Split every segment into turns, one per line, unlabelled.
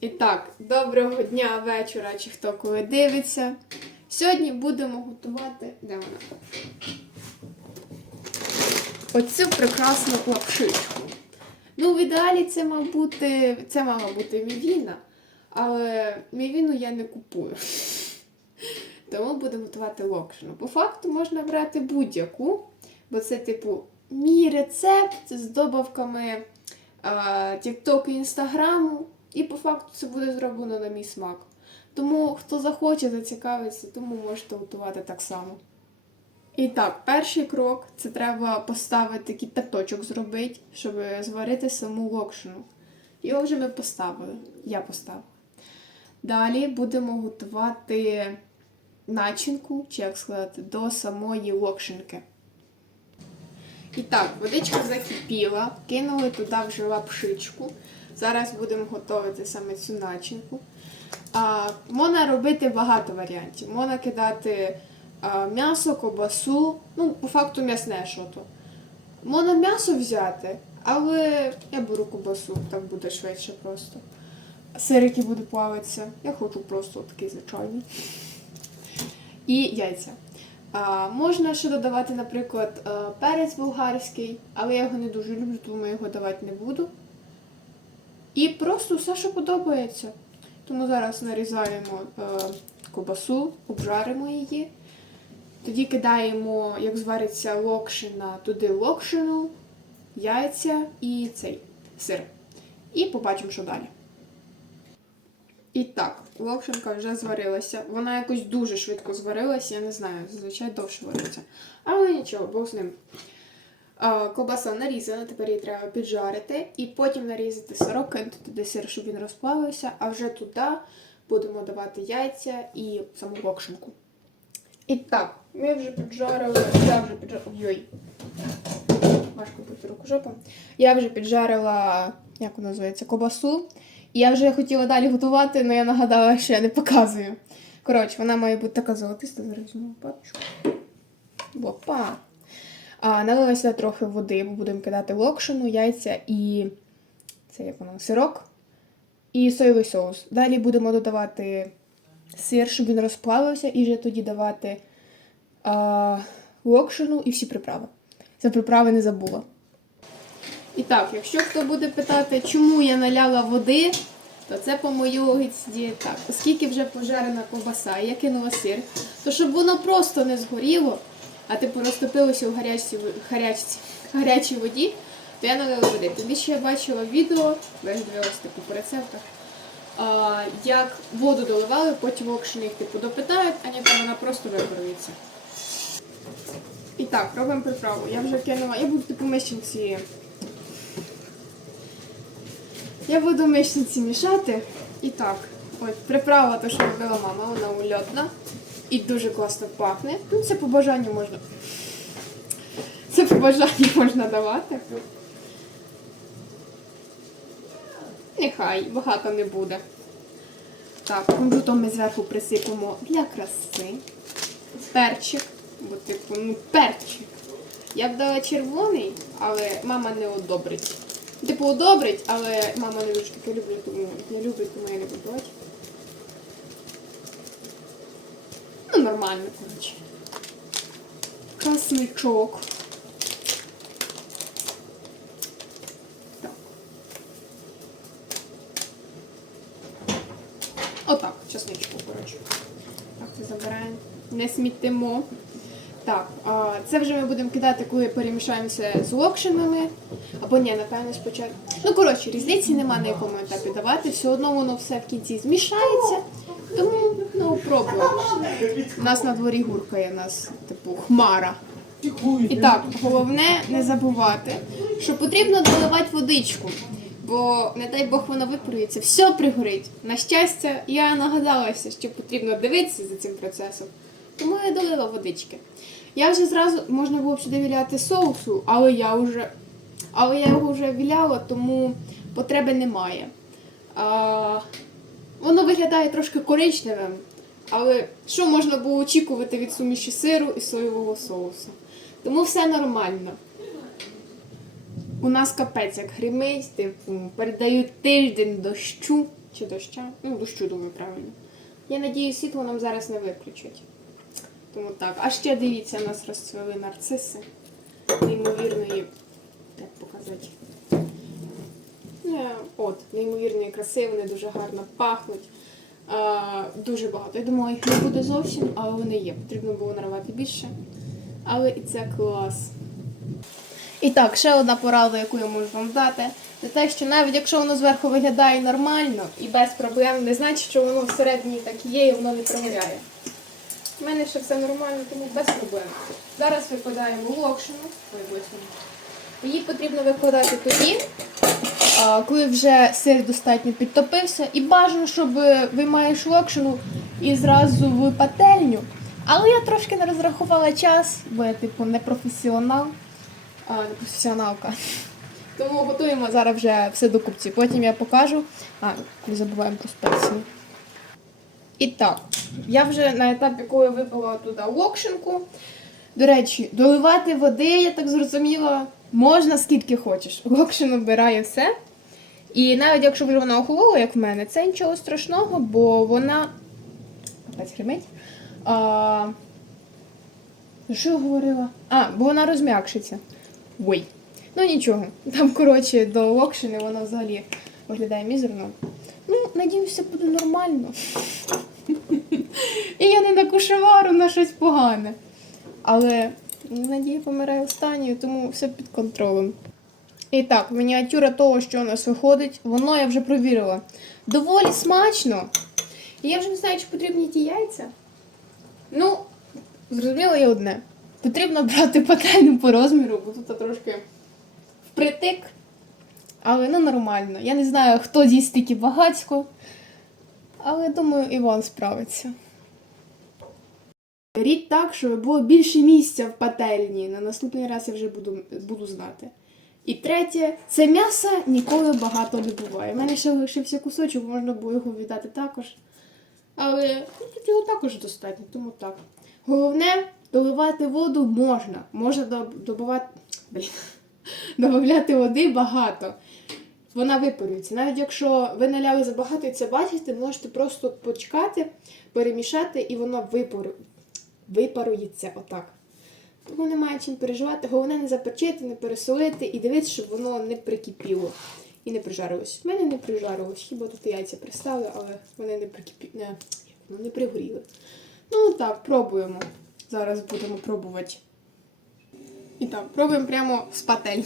І так, доброго дня, вечора чи хто коли дивиться. Сьогодні будемо готувати. Де вона? Оцю прекрасну лапшичку. Ну, в ідеалі це мав бути, це мала бути мівіна, але мівіну я не купую. Тому будемо готувати локшину. По факту можна брати будь-яку, бо це, типу, мій рецепт з добавками TikTok і Інстаграму. І по факту це буде зроблено на мій смак. Тому хто захоче, зацікавиться, тому можете готувати так само. І так, перший крок це треба поставити кипяточок зробити, щоб зварити саму локшину. Його вже ми поставили. Я поставила. Далі будемо готувати начинку, чи як сказати, до самої локшинки. І так, водичка закипіла, кинули туди вже лапшичку. Зараз будемо готувати саме цю начинку. А, можна робити багато варіантів. Можна кидати а, м'ясо, кобасу, ну, по факту м'ясне що то. Можна м'ясо взяти, але я беру кобасу, так буде швидше просто. Сир, який буде плавитися. Я хочу просто такий звичайний. І яйця. А, можна ще додавати, наприклад, перець болгарський, але я його не дуже люблю, тому я його давати не буду. І просто все, що подобається. Тому зараз нарізаємо е, ковбасу, обжаримо її. Тоді кидаємо, як звариться локшина, туди локшину, яйця і цей сир. І побачимо, що далі. І так, локшинка вже зварилася. Вона якось дуже швидко зварилася, я не знаю, зазвичай довше вариться. Але нічого, Бог з ним. А, Ковбаса нарізана, тепер її треба піджарити, і потім нарізати сирок, кинути туди щоб він розплавився, а вже туди будемо давати яйця і саму локшинку. І так, ми вже піджарили. Я вже піджарила. Йой. Важко бути рукожопом. Я вже піджарила, як вона називається, кобасу. І я вже хотіла далі готувати, але я нагадала, що я не показую. Коротше, вона має бути така золотиста, зараз візьму пачку. Опа! Налила сюди трохи води, бо будемо кидати локшину, яйця і це як воно, сирок і соєвий соус. Далі будемо додавати сир, щоб він розплавився, і вже тоді давати а, локшину і всі приправи. За приправи не забула. І так, якщо хто буде питати, чому я наляла води, то це по моїй логіці так. Оскільки вже пожарена ковбаса, я кинула сир, то щоб воно просто не згоріло, а типу розтопилося в гарячці, гарячці, гарячій воді, то я налила води. Тоді ще я бачила відео, я ж дивилася типу, по рецептах, а, як воду доливали, потім локшини їх типу допитають, а ні, вона просто випарується. І так, робимо приправу. Я вже кинула, я буду типу мищенці. Я буду мишниці мішати. І так, от приправа, то, що робила мама, вона ульотна і дуже класно пахне. Ну, це по бажанню можна. Це по бажанню можна давати. Нехай багато не буде. Так, кунжутом ми зверху присипемо для краси. Перчик. Бо типу, ну, перчик. Я б дала червоний, але мама не одобрить. Типу, одобрить, але мама не дуже таке люблю, тому не любить, тому я не буду. Нормально, коротше. Красничок. Так. Отак, часничку, коротше. Так, це забираємо. Не смітимо. Так, це вже ми будемо кидати, коли перемішаємося з локшинами. Або ні, напевно, спочатку. Ну, коротше, різниці нема на якому етапі давати. Все одно воно все в кінці змішається. Тому ну, пробуємо. У нас на дворі гуркає нас, типу, хмара. І так, головне не забувати, що потрібно доливати водичку. Бо, не дай Бог, вона випарується, все пригорить. На щастя, я нагадалася, що потрібно дивитися за цим процесом. Тому я долила водички. Я вже зразу можна було б сюди віляти соусу, але я вже але я його вже віляла, тому потреби немає. А, воно виглядає трошки коричневим, але що можна було очікувати від суміші сиру і соєвого соусу? Тому все нормально. У нас капець як гримить, типу, передають тиждень дощу, чи доща. Ну, дощу, думаю, правильно. Я надіюсь, світло нам зараз не виключать. Тому так. А ще дивіться, нас розцвели нарциси. Неймовірної. Як показати? Е, От, неймовірної краси, вони дуже гарно пахнуть. Дуже багато. Я думала, їх не буде зовсім, але вони є. Потрібно було наривати більше. Але і це клас. І так, ще одна порада, яку я можу вам дати, це те, що навіть якщо воно зверху виглядає нормально і без проблем, не значить, що воно всередині так є і воно не прогоряє. У мене ще все нормально, тому без проблем. Зараз викладаємо локшину. Її потрібно викладати тоді, коли вже сир достатньо підтопився. І бажано, щоб виймаєш локшину і зразу в пательню. Але я трошки не розрахувала час, бо я типу не професіонал, а не професіоналка. Тому готуємо зараз вже все до купці. Потім я покажу. А, не забуваємо про спеції. І так, я вже на етапі, коли випила туди локшинку. До речі, доливати води, я так зрозуміла, можна скільки хочеш. Локшин обирає все. І навіть якщо вже вона охолола, як в мене, це нічого страшного, бо вона. Опять гримить. А... Що я говорила? А, бо вона розм'якшиться. Ой. Ну нічого. Там, коротше, до локшини вона взагалі виглядає мізерно. Ну, надіюся, буде нормально. І я не на кушевару на щось погане. Але надія помирає останньою, тому все під контролем. І так, мініатюра того, що у нас виходить, воно я вже провірила. Доволі смачно. І я вже не знаю, чи потрібні ті яйця. Ну, зрозуміло є одне. Потрібно брати пательню по розміру, бо тут трошки впритик. Але ну нормально. Я не знаю, хто з'їсть стільки багацько. Але думаю, Іван справиться. Беріть так, щоб було більше місця в пательні. На наступний раз я вже буду, буду знати. І третє, це м'яса ніколи багато не буває. У мене ще лишився кусочок, можна було його віддати також. Але його також достатньо, тому так. Головне, доливати воду можна. Можна доб- добувати. Блін. Додати води багато. Вона випарюється. Навіть якщо ви наляли забагато і це бачите, можете просто почекати, перемішати, і воно випару... випарується отак. Тому немає чим переживати. Головне не заперчити, не пересолити і дивитися, щоб воно не прикипіло і не прижарилось. В мене не прижарилось, хіба тут яйця пристали, але вони не прикипі... не, як не пригоріли. Ну так, пробуємо. Зараз будемо пробувати. І так, пробуємо прямо з пательні.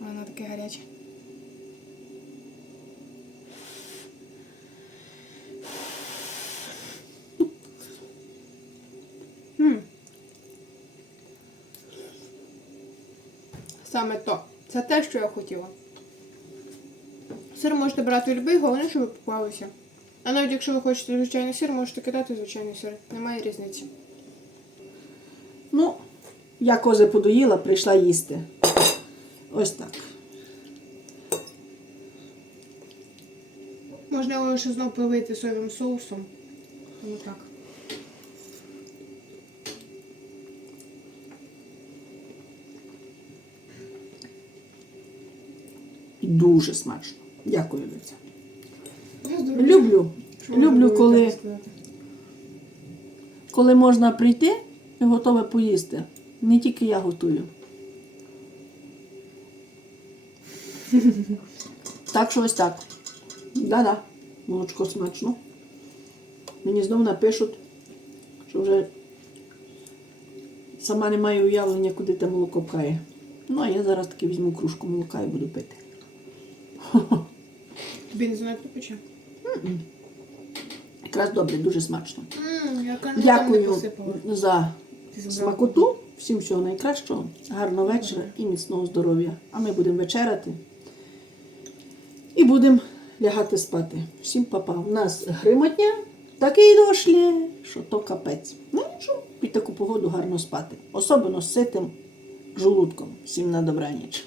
Воно таке гаряче. Саме то. Це те, що я хотіла. Сир можете брати любий, головне, щоб ви попалися. А навіть якщо ви хочете звичайний сир, можете кидати звичайний сир. Немає різниці.
Ну, я кози подоїла, прийшла їсти. Ось так.
Можна його ще знов полити соєвим соусом. Ну так.
Дуже смачно. Дякую, Люця. Люблю. Люблю, коли, коли можна прийти і готове поїсти. Не тільки я готую. Так що ось так. Да-да, молочко смачно. Мені знову напишуть, що вже сама не маю уявлення, куди те молоко пхає. Ну, а я зараз таки візьму кружку молока і буду пити.
Тобі не знаю, почав.
Якраз добре, дуже смачно. Дякую за смакоту. Всім всього найкращого, гарного вечора і міцного здоров'я. А ми будемо вечеряти і будемо лягати спати. Всім папа. У нас гримотня такий дошлє, що то капець. Ну нічого, під таку погоду гарно спати. Особливо з ситим жолудком. Всім на добраніч.